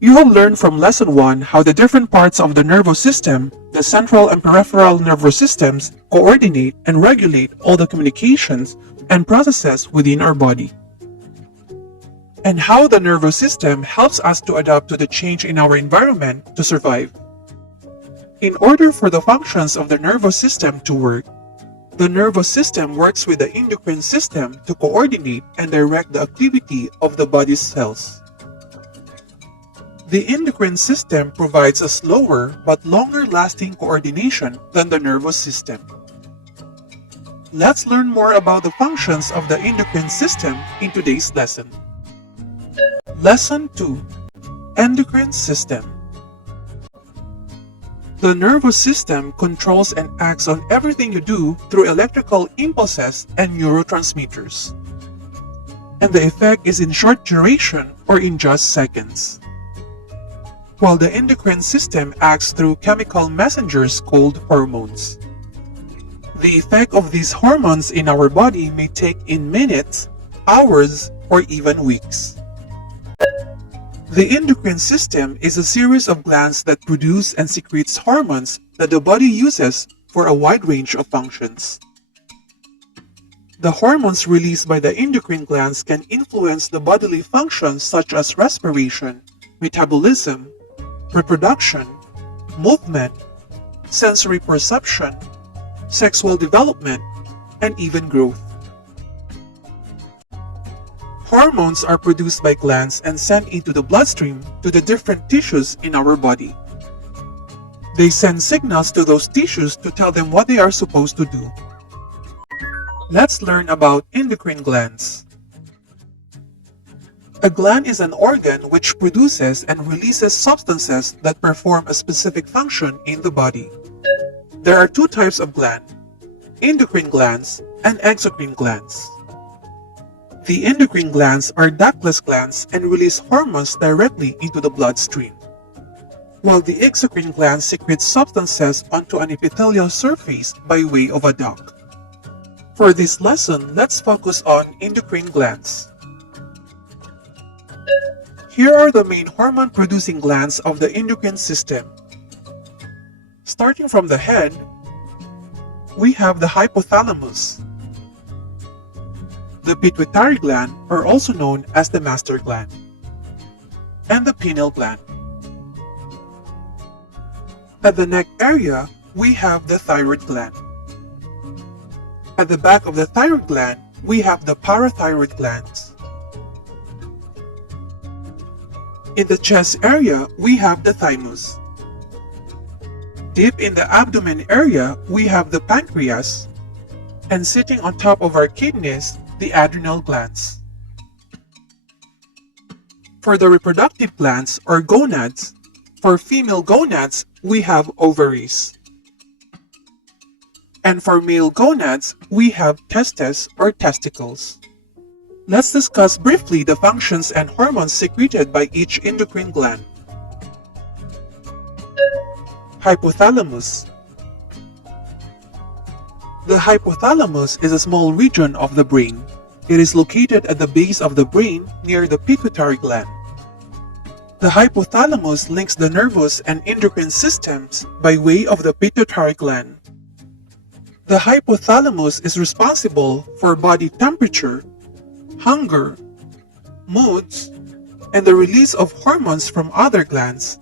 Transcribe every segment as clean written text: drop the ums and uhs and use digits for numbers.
You have learned from Lesson 1 how the different parts of the nervous system, the central and peripheral nervous systems, coordinate and regulate all the communications and processes within our body, and how the nervous system helps us to adapt to the change in our environment to survive. In order for the functions of the nervous system to work, the nervous system works with the endocrine system to coordinate and direct the activity of the body's cells. The endocrine system provides a slower but longer-lasting coordination than the nervous system. Let's learn more about the functions of the endocrine system in today's lesson. Lesson 2: Endocrine System. The nervous system controls and acts on everything you do through electrical impulses and neurotransmitters. And the effect is in short duration or in just seconds. While the endocrine system acts through chemical messengers called hormones. The effect of these hormones in our body may take in minutes, hours, or even weeks. The endocrine system is a series of glands that produce and secretes hormones that the body uses for a wide range of functions. The hormones released by the endocrine glands can influence the bodily functions such as respiration, metabolism, reproduction, movement, sensory perception, sexual development, and even growth. Hormones are produced by glands and sent into the bloodstream to the different tissues in our body. They send signals to those tissues to tell them what they are supposed to do. Let's learn about endocrine glands. A gland is an organ which produces and releases substances that perform a specific function in the body. There are two types of gland: endocrine glands and exocrine glands. The endocrine glands are ductless glands and release hormones directly into the bloodstream, while the exocrine glands secrete substances onto an epithelial surface by way of a duct. For this lesson, let's focus on endocrine glands. Here are the main hormone-producing glands of the endocrine system. Starting from the head, we have the hypothalamus, the pituitary gland, or also known as the master gland, and the pineal gland. At the neck area, we have the thyroid gland. At the back of the thyroid gland, we have the parathyroid glands. In the chest area, we have the thymus. Deep in the abdomen area, we have the pancreas, and sitting on top of our kidneys, the adrenal glands. For the reproductive glands or gonads, for female gonads, we have ovaries. And for male gonads, we have testes or testicles. Let's discuss briefly the functions and hormones secreted by each endocrine gland. Hypothalamus. The hypothalamus is a small region of the brain. It is located at the base of the brain near the pituitary gland. The hypothalamus links the nervous and endocrine systems by way of the pituitary gland. The hypothalamus is responsible for body temperature, hunger, moods, and the release of hormones from other glands,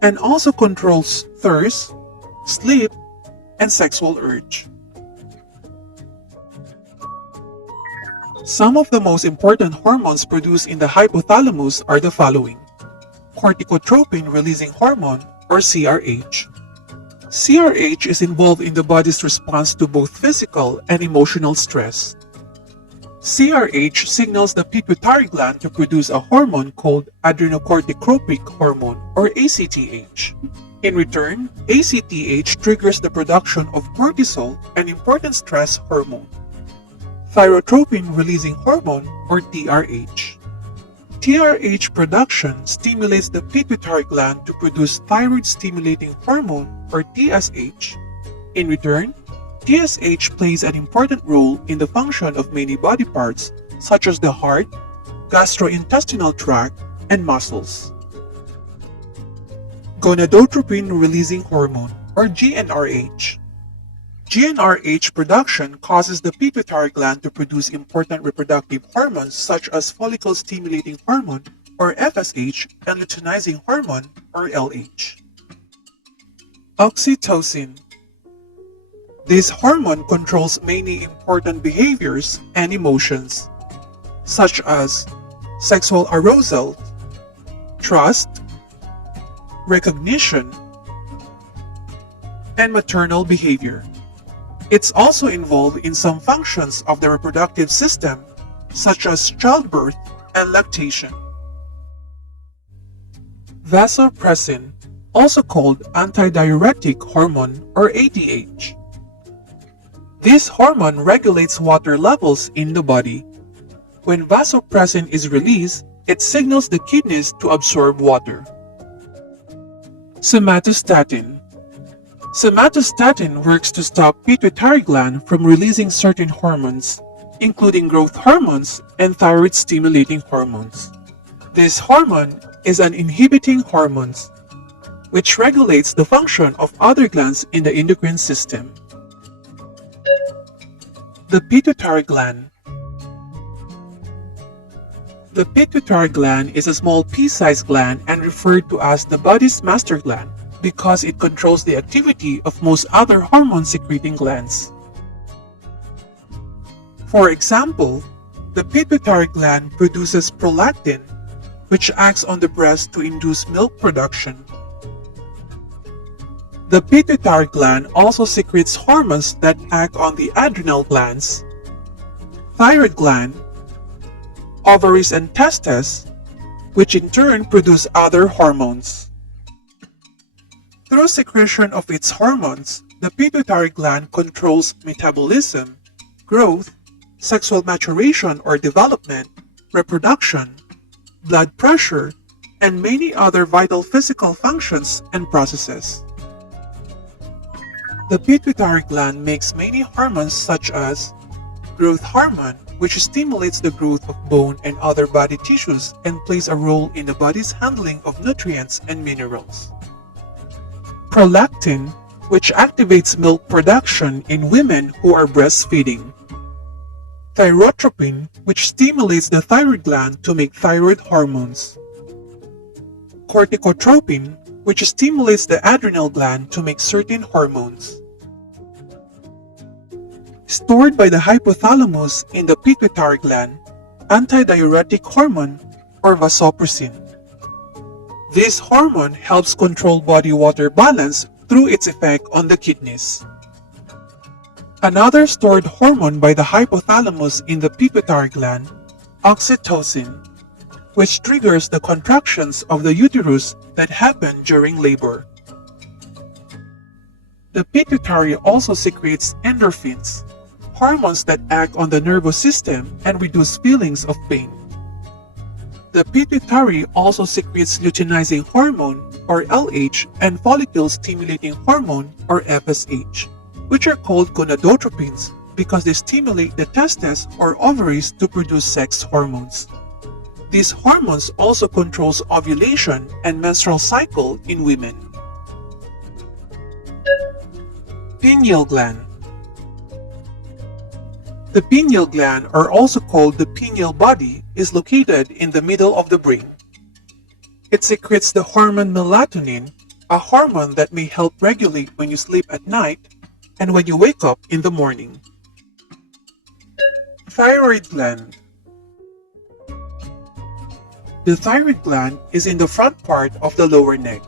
and also controls thirst, sleep, and sexual urge. Some of the most important hormones produced in the hypothalamus are the following: corticotropin-releasing hormone, or CRH. CRH is involved in the body's response to both physical and emotional stress. CRH signals the pituitary gland to produce a hormone called adrenocorticotropic hormone, or ACTH. In return, ACTH triggers the production of cortisol, an important stress hormone. Thyrotropin-releasing hormone, or TRH. TRH production stimulates the pituitary gland to produce thyroid-stimulating hormone, or TSH. In return, TSH plays an important role in the function of many body parts such as the heart, gastrointestinal tract, and muscles. Gonadotropin-releasing hormone, or GnRH. GnRH production causes the pituitary gland to produce important reproductive hormones such as follicle-stimulating hormone, or FSH, and luteinizing hormone, or LH. Oxytocin. This hormone controls many important behaviors and emotions, such as sexual arousal, trust, recognition, and maternal behavior. It's also involved in some functions of the reproductive system, such as childbirth and lactation. Vasopressin, also called antidiuretic hormone or ADH. This hormone regulates water levels in the body. When vasopressin is released, it signals the kidneys to absorb water. Somatostatin. Somatostatin works to stop pituitary gland from releasing certain hormones, including growth hormones and thyroid-stimulating hormones. This hormone is an inhibiting hormone, which regulates the function of other glands in the endocrine system. The pituitary gland. The pituitary gland is a small pea-sized gland and referred to as the body's master gland because it controls the activity of most other hormone-secreting glands. For example, the pituitary gland produces prolactin, which acts on the breast to induce milk production. The pituitary gland also secretes hormones that act on the adrenal glands, thyroid gland, ovaries and testes, which in turn produce other hormones. Through secretion of its hormones, the pituitary gland controls metabolism, growth, sexual maturation or development, reproduction, blood pressure, and many other vital physical functions and processes. The pituitary gland makes many hormones such as growth hormone, which stimulates the growth of bone and other body tissues and plays a role in the body's handling of nutrients and minerals. Prolactin, which activates milk production in women who are breastfeeding. Thyrotropin, which stimulates the thyroid gland to make thyroid hormones. Corticotropin, which stimulates the adrenal gland to make certain hormones. Stored by the hypothalamus in the pituitary gland, antidiuretic hormone or vasopressin. This hormone helps control body water balance through its effect on the kidneys. Another stored hormone by the hypothalamus in the pituitary gland, oxytocin, which triggers the contractions of the uterus that happen during labor. The pituitary also secretes endorphins, hormones that act on the nervous system and reduce feelings of pain. The pituitary also secretes luteinizing hormone or LH and follicle-stimulating hormone or FSH, which are called gonadotropins because they stimulate the testes or ovaries to produce sex hormones. These hormones also controls ovulation and menstrual cycle in women. Pineal gland. The pineal gland, or also called the pineal body, is located in the middle of the brain. It secretes the hormone melatonin, a hormone that may help regulate when you sleep at night and when you wake up in the morning. Thyroid gland. The thyroid gland is in the front part of the lower neck.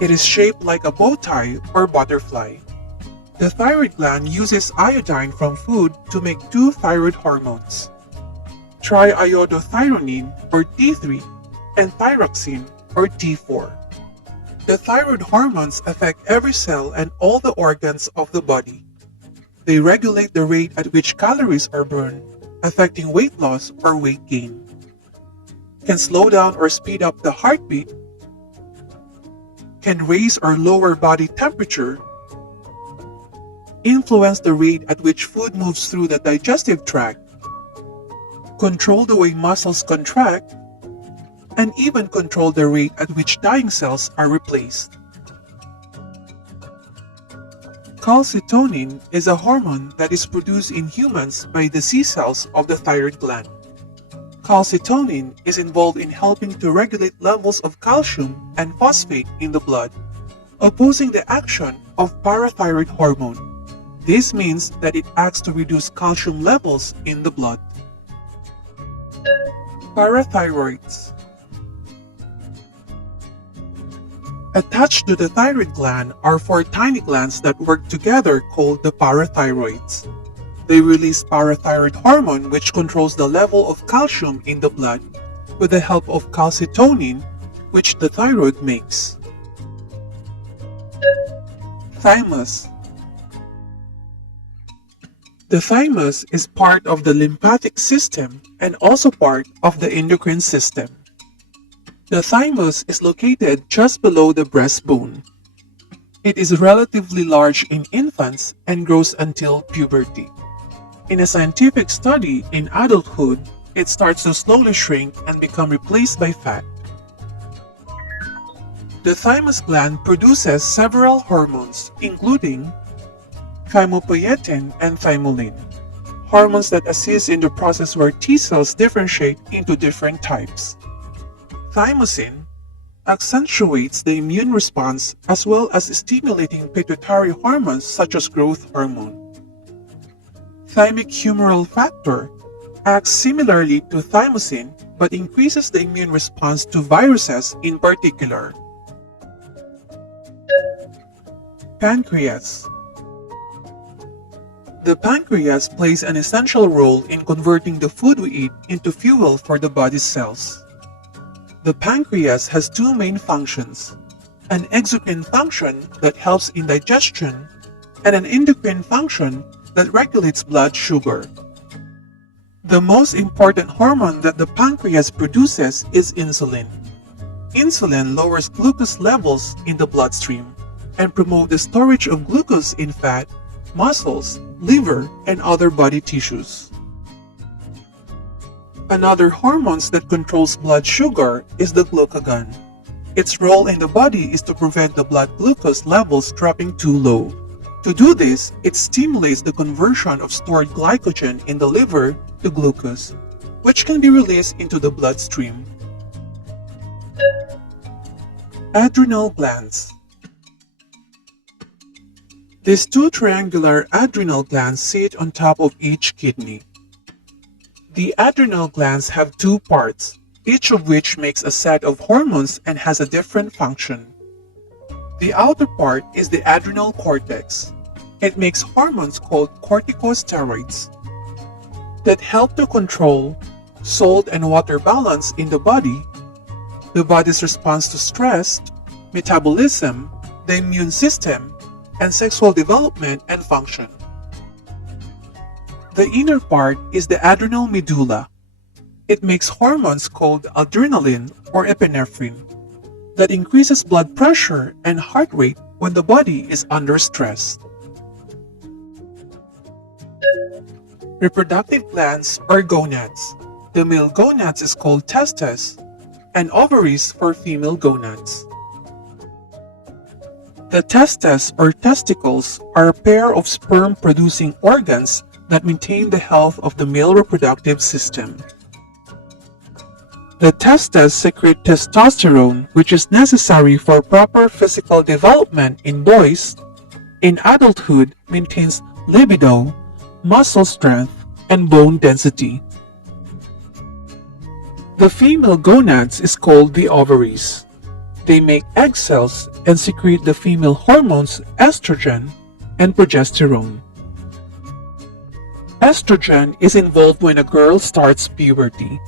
It is shaped like a bow tie or butterfly. The thyroid gland uses iodine from food to make two thyroid hormones, triiodothyronine or T3 and thyroxine or T4. The thyroid hormones affect every cell and all the organs of the body. They regulate the rate at which calories are burned, affecting weight loss or weight gain. Can slow down or speed up the heartbeat, can raise or lower body temperature, influence the rate at which food moves through the digestive tract, control the way muscles contract, and even control the rate at which dying cells are replaced. Calcitonin is a hormone that is produced in humans by the C cells of the thyroid gland. Calcitonin is involved in helping to regulate levels of calcium and phosphate in the blood, opposing the action of parathyroid hormone. This means that it acts to reduce calcium levels in the blood. Parathyroids. Attached to the thyroid gland are four tiny glands that work together called the parathyroids. They release parathyroid hormone which controls the level of calcium in the blood with the help of calcitonin which the thyroid makes. Thymus. The thymus is part of the lymphatic system and also part of the endocrine system. The thymus is located just below the breastbone. It is relatively large in infants and grows until puberty. In a scientific study in adulthood, it starts to slowly shrink and become replaced by fat. The thymus gland produces several hormones, including thymopoietin and thymolin, hormones that assist in the process where T cells differentiate into different types. Thymosin accentuates the immune response as well as stimulating pituitary hormones such as growth hormone. Thymic humoral factor acts similarly to thymosin but increases the immune response to viruses in particular. Pancreas. The pancreas plays an essential role in converting the food we eat into fuel for the body's cells. The pancreas has two main functions, an exocrine function that helps in digestion and an endocrine function that regulates blood sugar. The most important hormone that the pancreas produces is insulin. Insulin lowers glucose levels in the bloodstream and promotes the storage of glucose in fat, muscles, liver, and other body tissues. Another hormone that controls blood sugar is the glucagon. Its role in the body is to prevent the blood glucose levels dropping too low. To do this, it stimulates the conversion of stored glycogen in the liver to glucose, which can be released into the bloodstream. Adrenal glands. These two triangular adrenal glands sit on top of each kidney. The adrenal glands have two parts, each of which makes a set of hormones and has a different function. The outer part is the adrenal cortex. It makes hormones called corticosteroids that help to control salt and water balance in the body's response to stress, metabolism, the immune system, and sexual development and function. The inner part is the adrenal medulla. It makes hormones called adrenaline or epinephrine that increases blood pressure and heart rate when the body is under stress. Reproductive glands or gonads. The male gonads is called testes and ovaries for female gonads. The testes or testicles are a pair of sperm-producing organs that maintain the health of the male reproductive system. The testes secrete testosterone, which is necessary for proper physical development in boys. In adulthood, maintains libido, muscle strength, and bone density. The female gonads is called the ovaries. They make egg cells and secrete the female hormones estrogen and progesterone. Estrogen is involved when a girl starts puberty.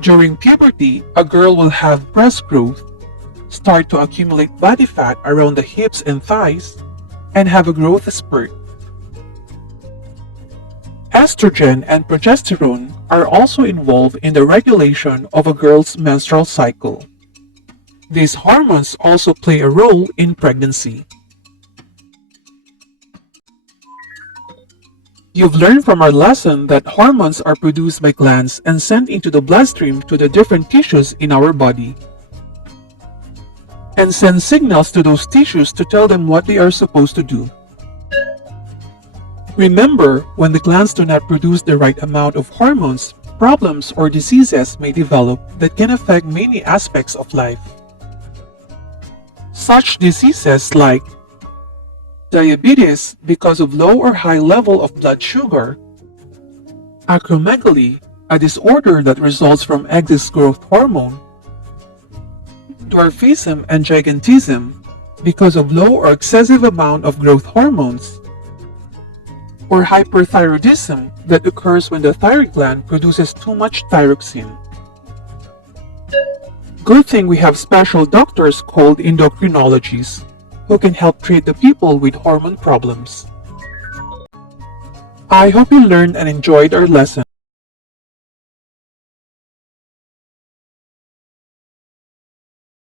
During puberty, a girl will have breast growth, start to accumulate body fat around the hips and thighs, and have a growth spurt. Estrogen and progesterone are also involved in the regulation of a girl's menstrual cycle. These hormones also play a role in pregnancy. You've learned from our lesson that hormones are produced by glands and sent into the bloodstream to the different tissues in our body, and send signals to those tissues to tell them what they are supposed to do. Remember, when the glands do not produce the right amount of hormones, problems or diseases may develop that can affect many aspects of life. Such diseases like diabetes because of low or high level of blood sugar, acromegaly, a disorder that results from excess growth hormone, dwarfism and gigantism because of low or excessive amount of growth hormones, or hyperthyroidism that occurs when the thyroid gland produces too much thyroxine. Good thing we have special doctors called endocrinologists who can help treat the people with hormone problems. I hope you learned and enjoyed our lesson.